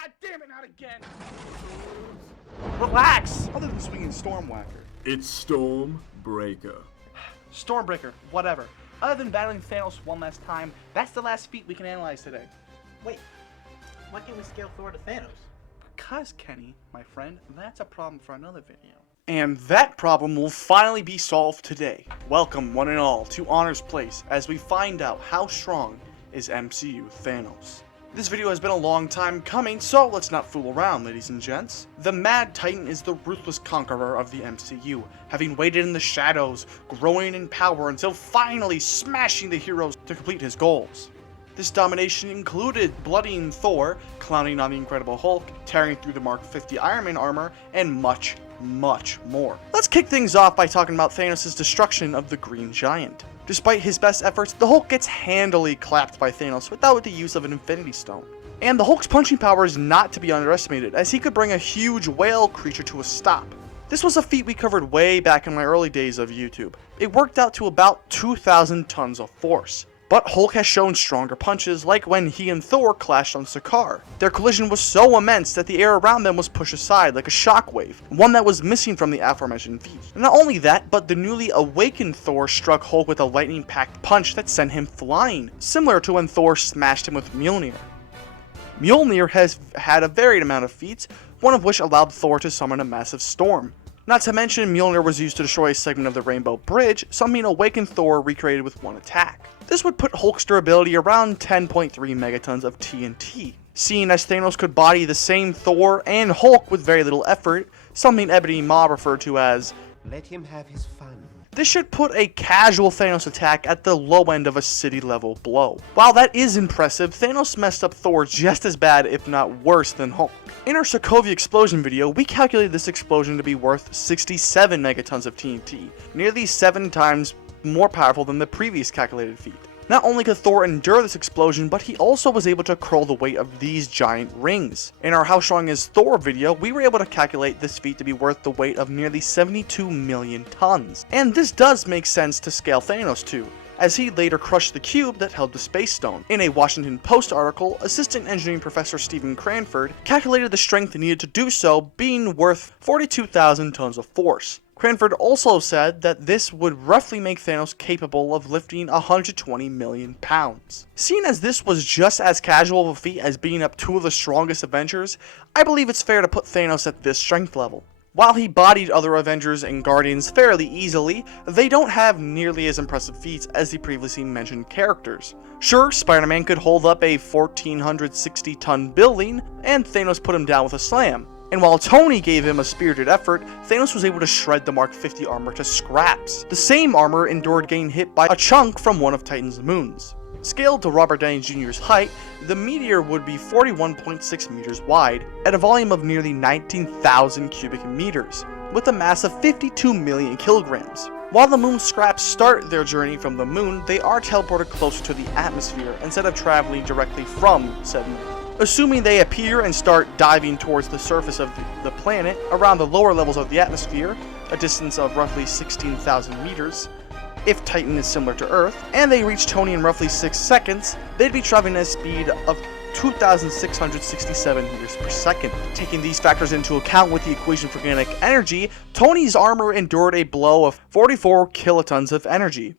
God damn it, not again! Relax! Other than swinging Stormwhacker. It's Stormbreaker. Stormbreaker, whatever. Other than battling Thanos one last time, that's the last feat we can analyze today. Wait, why can't we scale Thor to Thanos? Because, Kenny, my friend, that's a problem for another video. And that problem will finally be solved today. Welcome, one and all, to Honor's Place as we find out how strong is MCU Thanos. This video has been a long time coming, so let's not fool around, ladies and gents. The Mad Titan is the ruthless conqueror of the MCU, having waited in the shadows, growing in power until finally smashing the heroes to complete his goals. This domination included bloodying Thor, clowning on the Incredible Hulk, tearing through the Mark 50 Iron Man armor, and much more. Let's kick things off by talking about Thanos' destruction of the Green Giant. Despite his best efforts, the Hulk gets handily clapped by Thanos without the use of an Infinity Stone. And the Hulk's punching power is not to be underestimated, as he could bring a huge whale creature to a stop. This was a feat we covered way back in my early days of YouTube. It worked out to about 2,000 tons of force. But Hulk has shown stronger punches, like when he and Thor clashed on Sakaar. Their collision was so immense that the air around them was pushed aside like a shockwave, one that was missing from the aforementioned feat. And not only that, but the newly awakened Thor struck Hulk with a lightning-packed punch that sent him flying, similar to when Thor smashed him with Mjolnir. Mjolnir has had a varied amount of feats, one of which allowed Thor to summon a massive storm. Not to mention, Mjolnir was used to destroy a segment of the Rainbow Bridge, something awakened Thor recreated with one attack. This would put Hulk's durability around 10.3 megatons of TNT, seeing as Thanos could body the same Thor and Hulk with very little effort, something Ebony Maw referred to as, "Let him have his fun." This should put a casual Thanos attack at the low end of a city-level blow. While that is impressive, Thanos messed up Thor just as bad, if not worse, than Hulk. In our Sokovia explosion video, we calculated this explosion to be worth 67 megatons of TNT, nearly 7 times more powerful than the previous calculated feat. Not only could Thor endure this explosion, but he also was able to curl the weight of these giant rings. In our How Strong is Thor video, we were able to calculate this feat to be worth the weight of nearly 72 million tons. And this does make sense to scale Thanos to, as he later crushed the cube that held the Space Stone. In a Washington Post article, Assistant Engineering Professor Stephen Cranford calculated the strength needed to do so being worth 42,000 tons of force. Cranford also said that this would roughly make Thanos capable of lifting 120 million pounds. Seeing as this was just as casual of a feat as beating up 2 of the strongest Avengers, I believe it's fair to put Thanos at this strength level. While he bodied other Avengers and Guardians fairly easily, they don't have nearly as impressive feats as the previously mentioned characters. Sure, Spider-Man could hold up a 1,460-ton building, and Thanos put him down with a slam. And while Tony gave him a spirited effort, Thanos was able to shred the Mark 50 armor to scraps. The same armor endured getting hit by a chunk from one of Titan's moons. Scaled to Robert Downey Jr.'s height, the meteor would be 41.6 meters wide, at a volume of nearly 19,000 cubic meters, with a mass of 52 million kilograms. While the moon scraps start their journey from the moon, they are teleported closer to the atmosphere instead of traveling directly from said moon. Assuming they appear and start diving towards the surface of the planet, around the lower levels of the atmosphere, a distance of roughly 16,000 meters, if Titan is similar to Earth, and they reach Tony in roughly 6 seconds, they'd be traveling at a speed of 2,667 meters per second. Taking these factors into account with the equation for kinetic energy, Tony's armor endured a blow of 44 kilotons of energy.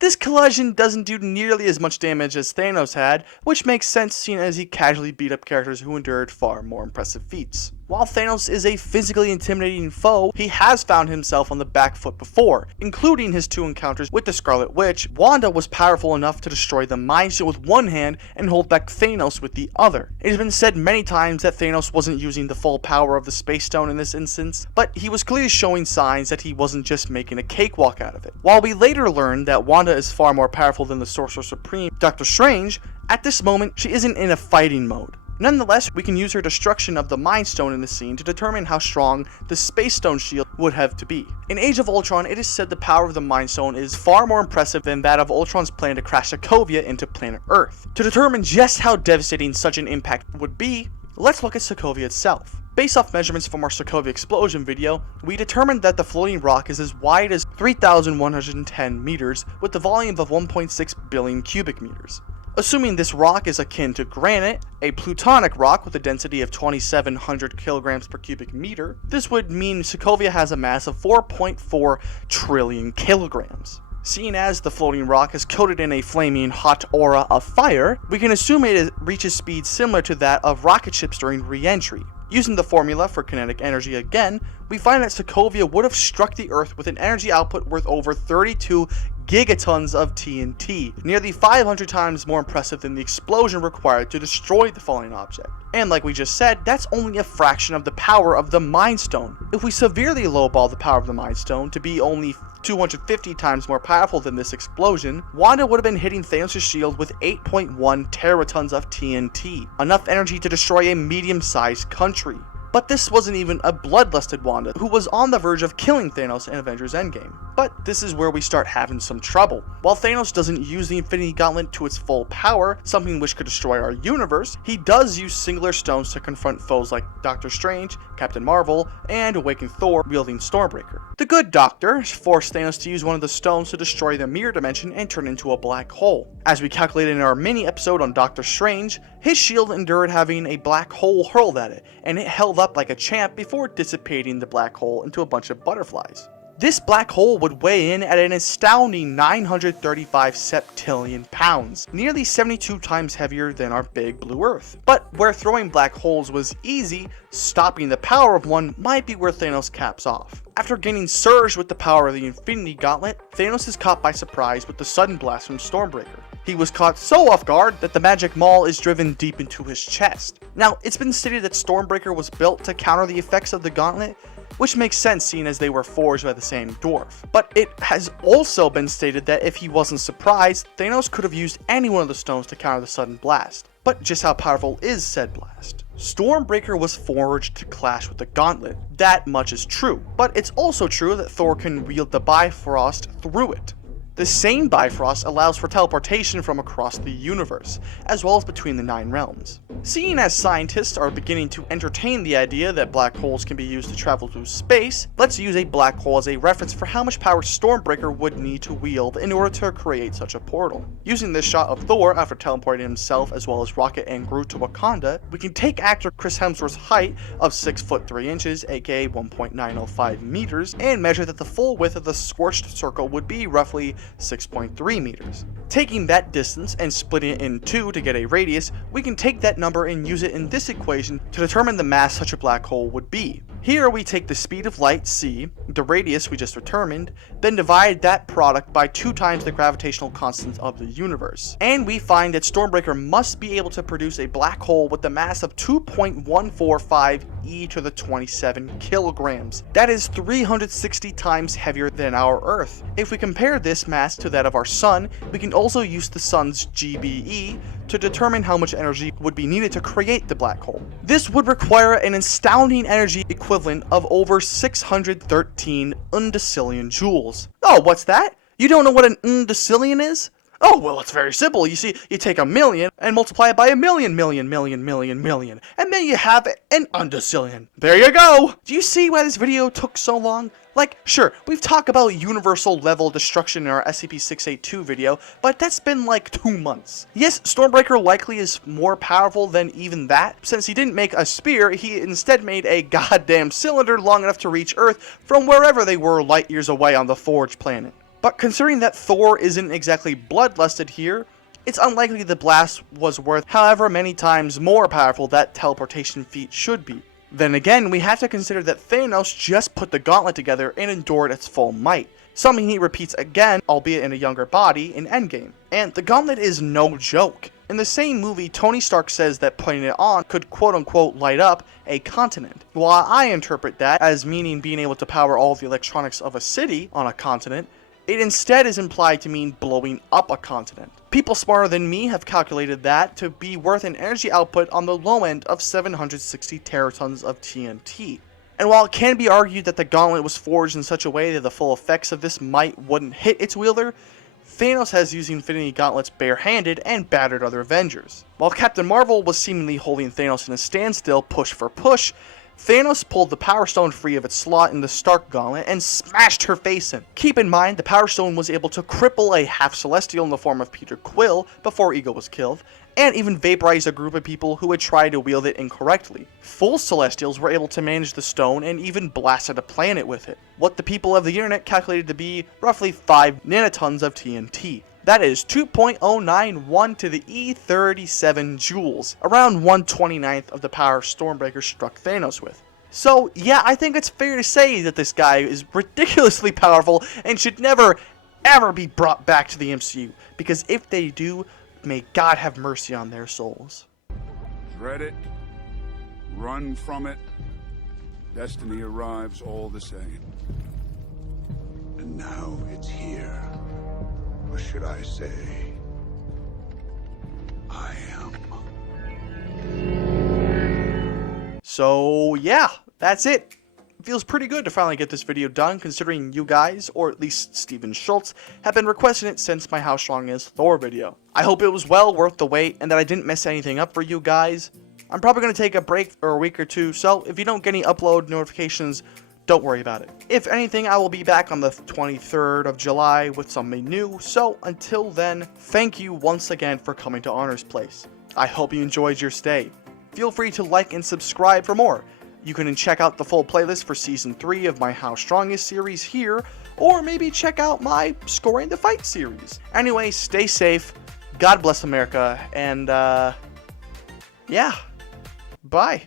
This collision doesn't do nearly as much damage as Thanos had, which makes sense seeing as he casually beat up characters who endured far more impressive feats. While Thanos is a physically intimidating foe, he has found himself on the back foot before, including his 2 encounters with the Scarlet Witch. Wanda was powerful enough to destroy the Mind Stone with one hand and hold back Thanos with the other. It has been said many times that Thanos wasn't using the full power of the Space Stone in this instance, but he was clearly showing signs that he wasn't just making a cakewalk out of it. While we later learned that Wanda is far more powerful than the Sorcerer Supreme, Doctor Strange, at this moment she isn't in a fighting mode. Nonetheless, we can use her destruction of the Mind Stone in the scene to determine how strong the Space Stone shield would have to be. In Age of Ultron, it is said the power of the Mind Stone is far more impressive than that of Ultron's plan to crash Sokovia into planet Earth. To determine just how devastating such an impact would be, let's look at Sokovia itself. Based off measurements from our Sokovia explosion video, we determined that the floating rock is as wide as 3,110 meters with a volume of 1.6 billion cubic meters. Assuming this rock is akin to granite, a plutonic rock with a density of 2,700 kilograms per cubic meter, this would mean Sokovia has a mass of 4.4 trillion kilograms. Seeing as the floating rock is coated in a flaming hot aura of fire, we can assume it reaches speeds similar to that of rocket ships during re-entry. Using the formula for kinetic energy again, we find that Sokovia would have struck the Earth with an energy output worth over 32 gigatons of TNT, nearly 500 times more impressive than the explosion required to destroy the falling object. And like we just said, that's only a fraction of the power of the Mind Stone. If we severely lowball the power of the Mind Stone to be only 250 times more powerful than this explosion, Wanda would have been hitting Thanos' shield with 8.1 teratons of TNT, enough energy to destroy a medium-sized country. But this wasn't even a bloodlusted Wanda, who was on the verge of killing Thanos in Avengers Endgame. But this is where we start having some trouble. While Thanos doesn't use the Infinity Gauntlet to its full power, something which could destroy our universe, he does use singular stones to confront foes like Doctor Strange, Captain Marvel, and awaken Thor wielding Stormbreaker. The good Doctor forced Thanos to use one of the stones to destroy the mirror dimension and turn into a black hole. As we calculated in our mini episode on Doctor Strange, his shield endured having a black hole hurled at it, and it held up like a champ before dissipating the black hole into a bunch of butterflies. This black hole would weigh in at an astounding 935 septillion pounds, nearly 72 times heavier than our big blue Earth. But where throwing black holes was easy, stopping the power of one might be where Thanos caps off. After getting surged with the power of the Infinity Gauntlet, Thanos is caught by surprise with the sudden blast from Stormbreaker. He was caught so off guard that the magic maul is driven deep into his chest. Now, it's been stated that Stormbreaker was built to counter the effects of the gauntlet, which makes sense seeing as they were forged by the same dwarf. But it has also been stated that if he wasn't surprised, Thanos could have used any one of the stones to counter the sudden blast. But just how powerful is said blast? Stormbreaker was forged to clash with the gauntlet. That much is true, but it's also true that Thor can wield the Bifrost through it. The same Bifrost allows for teleportation from across the universe, as well as between the 9 realms. Seeing as scientists are beginning to entertain the idea that black holes can be used to travel through space, let's use a black hole as a reference for how much power Stormbreaker would need to wield in order to create such a portal. Using this shot of Thor after teleporting himself as well as Rocket and Groot to Wakanda, we can take actor Chris Hemsworth's height of 6 foot 3 inches, aka 1.905 meters, and measure that the full width of the scorched circle would be roughly 6.3 meters. Taking that distance and splitting it in 2 to get a radius, we can take that number and use it in this equation to determine the mass such a black hole would be. Here we take the speed of light, c, the radius we just determined, then divide that product by 2 times the gravitational constant of the universe. And we find that Stormbreaker must be able to produce a black hole with the mass of 2.145 e to the 27 kilograms. That is 360 times heavier than our Earth. If we compare this mass to that of our Sun, we can also use the Sun's GBE to determine how much energy would be needed to create the black hole. This would require an astounding energy equivalent of over 613 undecillion joules. Oh, what's that? You don't know what an undecillion is? Oh, well, it's very simple. You see, you take a million and multiply it by a million, and then you have an undecillion. There you go. Do you see why this video took so long? Like, sure, we've talked about universal level destruction in our SCP-682 video, but that's been like 2 months. Yes, Stormbreaker likely is more powerful than even that. Since he didn't make a spear, he instead made a goddamn cylinder long enough to reach Earth from wherever they were light years away on the Forge planet. But considering that Thor isn't exactly bloodlusted here, it's unlikely the blast was worth however many times more powerful that teleportation feat should be. Then again, we have to consider that Thanos just put the gauntlet together and endured its full might, something he repeats again, albeit in a younger body, in Endgame. And the gauntlet is no joke. In the same movie, Tony Stark says that putting it on could quote-unquote light up a continent. While I interpret that as meaning being able to power all the electronics of a city on a continent, it instead is implied to mean blowing up a continent. People smarter than me have calculated that to be worth an energy output on the low end of 760 teratons of TNT. And while it can be argued that the gauntlet was forged in such a way that the full effects of this might wouldn't hit its wielder, Thanos has used the Infinity Gauntlets barehanded and battered other Avengers. While Captain Marvel was seemingly holding Thanos in a standstill push for push, Thanos pulled the Power Stone free of its slot in the Stark Gauntlet and smashed her face in. Keep in mind, the Power Stone was able to cripple a half-Celestial in the form of Peter Quill before Ego was killed, and even vaporize a group of people who would try to wield it incorrectly. Full Celestials were able to manage the stone and even blasted a planet with it, what the people of the internet calculated to be roughly 5 nanotons of TNT. That is 2.091 to the E37 joules, around 1/29th of the power Stormbreaker struck Thanos with. So yeah, I think it's fair to say that this guy is ridiculously powerful and should never, ever be brought back to the MCU, because if they do, may God have mercy on their souls. Dread it, run from it, destiny arrives all the same. And now it's here. Or should I say, I am. So yeah, that's it. It feels pretty good to finally get this video done, considering you guys, or at least Steven Schultz, have been requesting it since my How Strong Is Thor video. I hope it was well worth the wait and that I didn't mess anything up for you guys. I'm probably going to take a break for a week or two, so if you don't get any upload notifications, don't worry about it. If anything, I will be back on the 23rd of July with something new, so until then, thank you once again for coming to Honor's Place. I hope you enjoyed your stay. Feel free to like and subscribe for more. You can check out the full playlist for Season 3 of my How Strong Is series here, or maybe check out my Scoring the Fight series. Anyway, stay safe, God bless America, and yeah, bye.